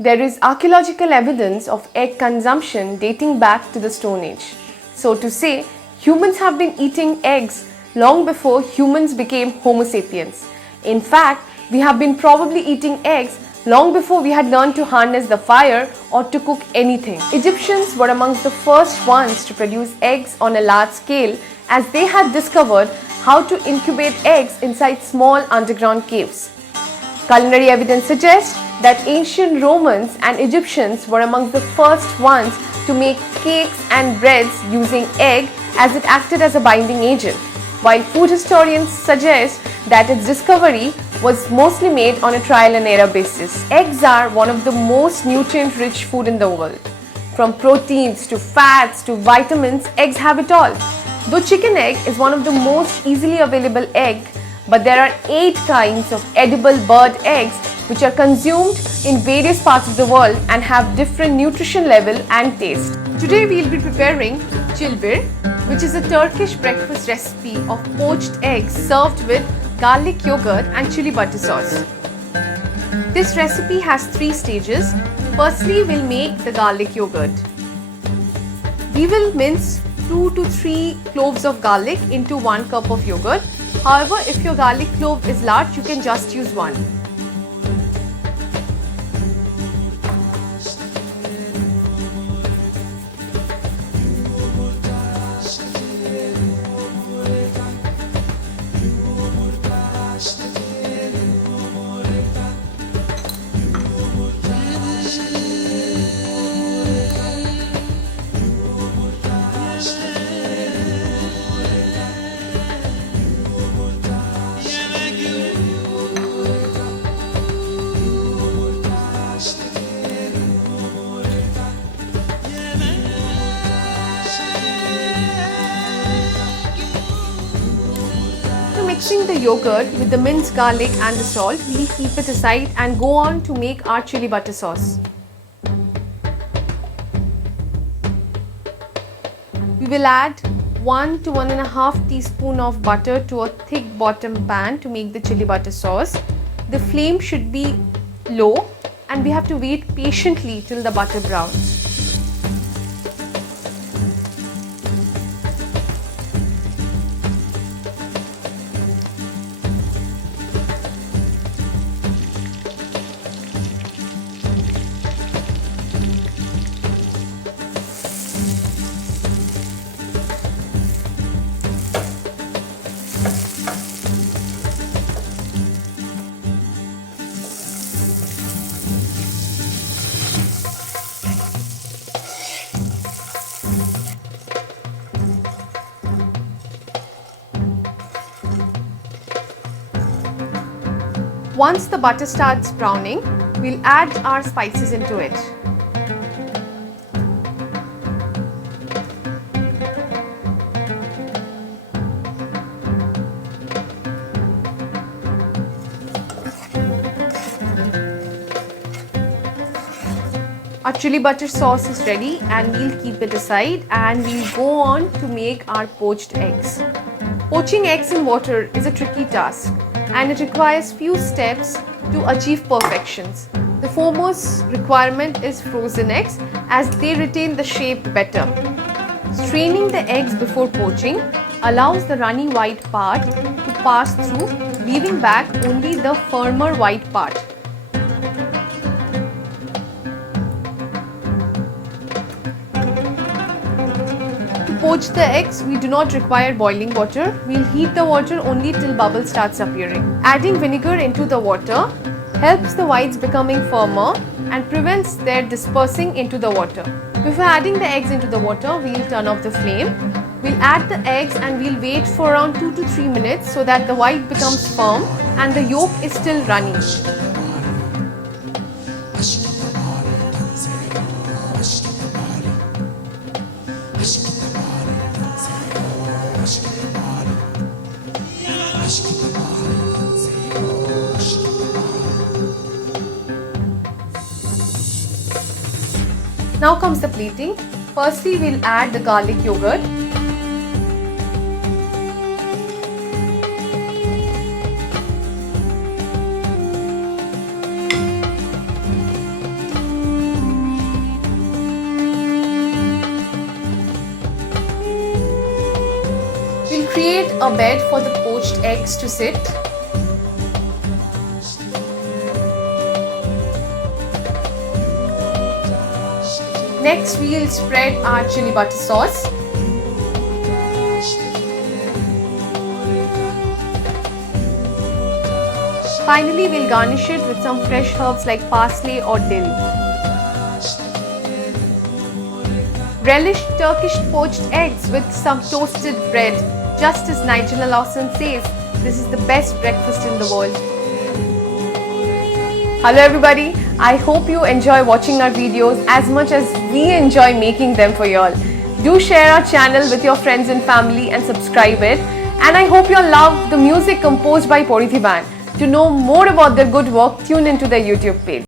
There is archaeological evidence of egg consumption dating back to the Stone Age. So to say, humans have been eating eggs long before humans became Homo sapiens. In fact, we have been probably eating eggs long before we had learned to harness the fire or to cook anything. Egyptians were amongst the first ones to produce eggs on a large scale, as they had discovered how to incubate eggs inside small underground caves. Culinary evidence suggests that ancient Romans and Egyptians were amongst the first ones to make cakes and breads using egg, as it acted as a binding agent, while food historians suggest that its discovery was mostly made on a trial and error basis. Eggs are one of the most nutrient-rich food in the world. From proteins to fats to vitamins, eggs have it all. Though chicken egg is one of the most easily available egg, but there are 8 kinds of edible bird eggs which are consumed in various parts of the world and have different nutrition level and taste. Today we will be preparing cilbir, which is a Turkish breakfast recipe of poached eggs served with garlic yogurt and chili butter sauce. This recipe has 3 stages. Firstly, we'll make the garlic yogurt. We will mince 2 to 3 cloves of garlic into 1 cup of yogurt. However, if your garlic clove is large, you can just use 1. Mixing the yogurt with the minced garlic and the salt, we'll keep it aside and go on to make our chili butter sauce. We will add 1 to 1.5 teaspoon of butter to a thick bottom pan to make the chili butter sauce. The flame should be low and we have to wait patiently till the butter browns. Once the butter starts browning, we'll add our spices into it. Our chili butter sauce is ready and we'll keep it aside and we'll go on to make our poached eggs. Poaching eggs in water is a tricky task, and it requires few steps to achieve perfections. The foremost requirement is frozen eggs, as they retain the shape better. Straining the eggs before poaching allows the runny white part to pass through, leaving back only the firmer white part. Poach the eggs, we do not require boiling water. We'll heat the water only till bubble starts appearing. Adding vinegar into the water helps the whites becoming firmer and prevents their dispersing into the water. Before adding the eggs into the water, we'll turn off the flame. We'll add the eggs and we'll wait for around 2 to 3 minutes so that the white becomes firm and the yolk is still runny. Now comes the plating. Firstly, we'll add the garlic yogurt. our bed for the poached eggs to sit. Next, we'll spread our chili butter sauce. Finally, we'll garnish it with some fresh herbs like parsley or dill. Relish Turkish poached eggs with some toasted bread. Just as Nigella Lawson says, this is the best breakfast in the world. Hello everybody, I hope you enjoy watching our videos as much as we enjoy making them for you all. Do share our channel with your friends and family and subscribe it. And I hope you all love the music composed by Porithi Band. To know more about their good work, tune into their YouTube page.